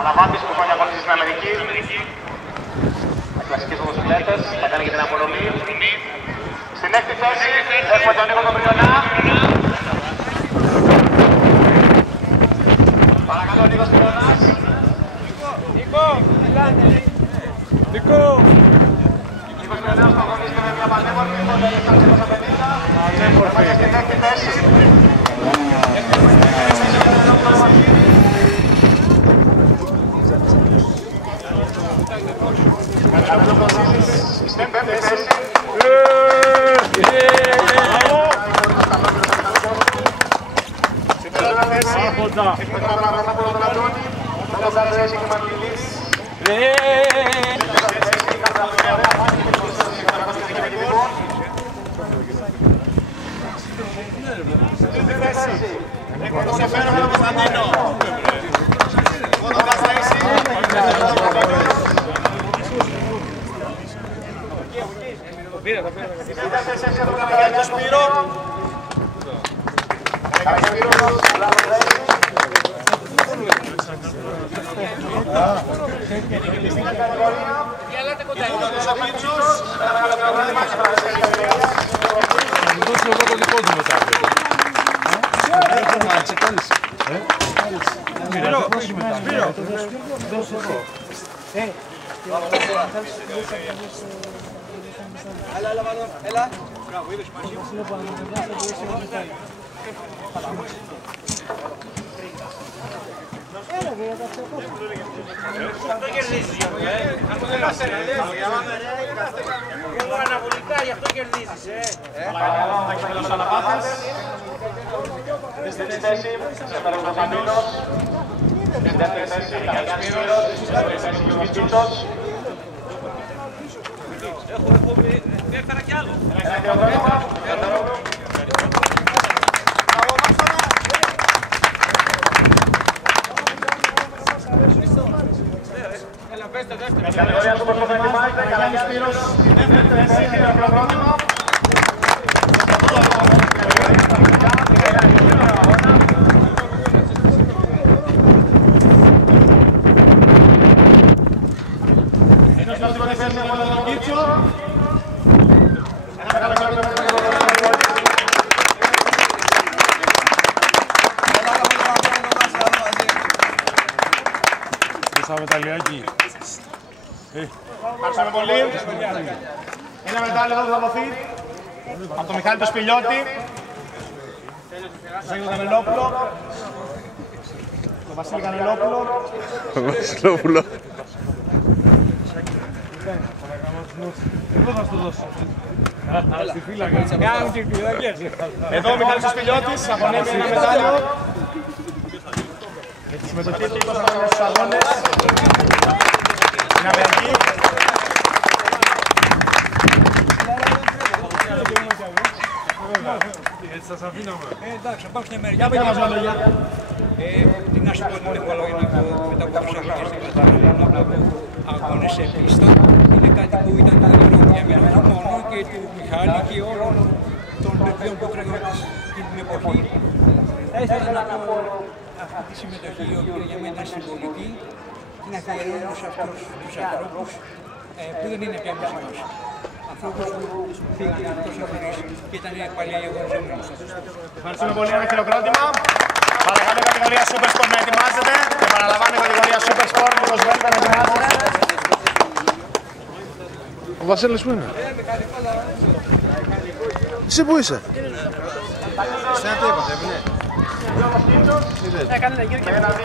Αναβάτης που χρόνια ακολουθεί στην Αμερική. Κλασικές μοτοσυκλέτες, θα κάνει και την απονομή. Στην έκτη θέση έχουμε τον Νίκο τον Πριονά. Παρακαλώ ο Νίκος Πριονάς. Νίκο! Νίκο! Νίκος Πριονάς που αγωνίζεται με μια πανέμορφη Honda L450. Είμαστε στην έκτη θέση. Στην πέμπτη θέση. Στην τέταρτη θέση έχουμε τον Αβραμόπουλο τον Αντώνη. Στον τέταρτη θέση και Μαρτιλίδης. Στην τρίτη θέση έχουμε τον Σεφέροβο τον Κωνσταντίνο. Τον Κασταΐση. Στην τέταρτη θέση έχουμε τον Καραγιάννη τον Σπύρο. Στην κατηγορία ο Σοφίτσος. Θα δώσω εγώ το δικό του μετά. Σπύρο! Δώσε εγώ. Έλα, Μανώ, έλα. Μπράβο, είδες μαζί. Αυτό κερδίζεις. Αυτό δεν μας έρχεται. Εγώ αναβολικά, γι' αυτό κερδίζεις. Παρακαλώ, θα εξαγγελώς αναπάθες. Στην τρίτη θέση, Σεφέροβος Κωνσταντίνος. Στην δεύτερη θέση, Καραγιάννης Σπύρος. Στην δεύτερη θέση, Γιώργος Τσίτσος. Έφερα κι άλλο. Η κατηγορία του Πορτοφέ ετοιμάζεται, Καραγιάννης Σπύρος. Στην δεύτερη θέση, χειροκρότημα. Ενώ στην πρώτη θέση έχουμε τον Κίτσο. Ένα μεγάλο κρατήμα στην κατηγορία. Δώσα μεταλλιάκι. Ευχαριστούμε πολύ. Ένα μετάλλιο εδώ θα δοθεί από τον Μιχάλη τον Σπηλιώτη, τον Ζέγιο Κανελόπουλο, τον Βασίλη Κανελόπουλο. Βασιλόπουλο. Εγώ θα σου δώσω. Στη φύλακα. Εδώ ο Μιχάλης ο Σπηλιώτης απονέμει ένα μετάλλιο. Έχει συμμετοχή του 20 χρόνια στους αγώνες στην Αμερική. Έτσι σας αφήναμε. Εντάξει, πάω στην Αμερική. Για πείτε μας λόγια. Τι να σου πω, δεν έχω λόγια να πω μετά από τόσα χρόνια στην Καταράνα, να πω αγώνες σε πίστα. Είναι κάτι που ήταν για μένα μόνο και του Μιχάλη και όλων των παιδιών που τρέχουν την εποχή. Θα ήθελα να πω αυτή τη συμμετοχή, η οποία για μένα είναι συμβολική, την αφιερώνω σε αυτούς τους ανθρώπους που δεν είναι πια μαζί μας. Ανθρώπους που φύγουν τόσο νωρίς και ήταν παλιά οι αγωνιζόμενοι. Ευχαριστούμε πολύ, ένα χειροκρότημα. Παρακαλώ η κατηγορία Super Sport να ετοιμάζεται. Και παραλαμβάνω η κατηγορία Super Sport με το Σβέλτα να ετοιμάζεται. Ο Βασίλης που είναι? Εσύ που είσαι? Εσένα τι είπατε, έβγαινε? Έκανε ένα γύρο και ένα 2-6.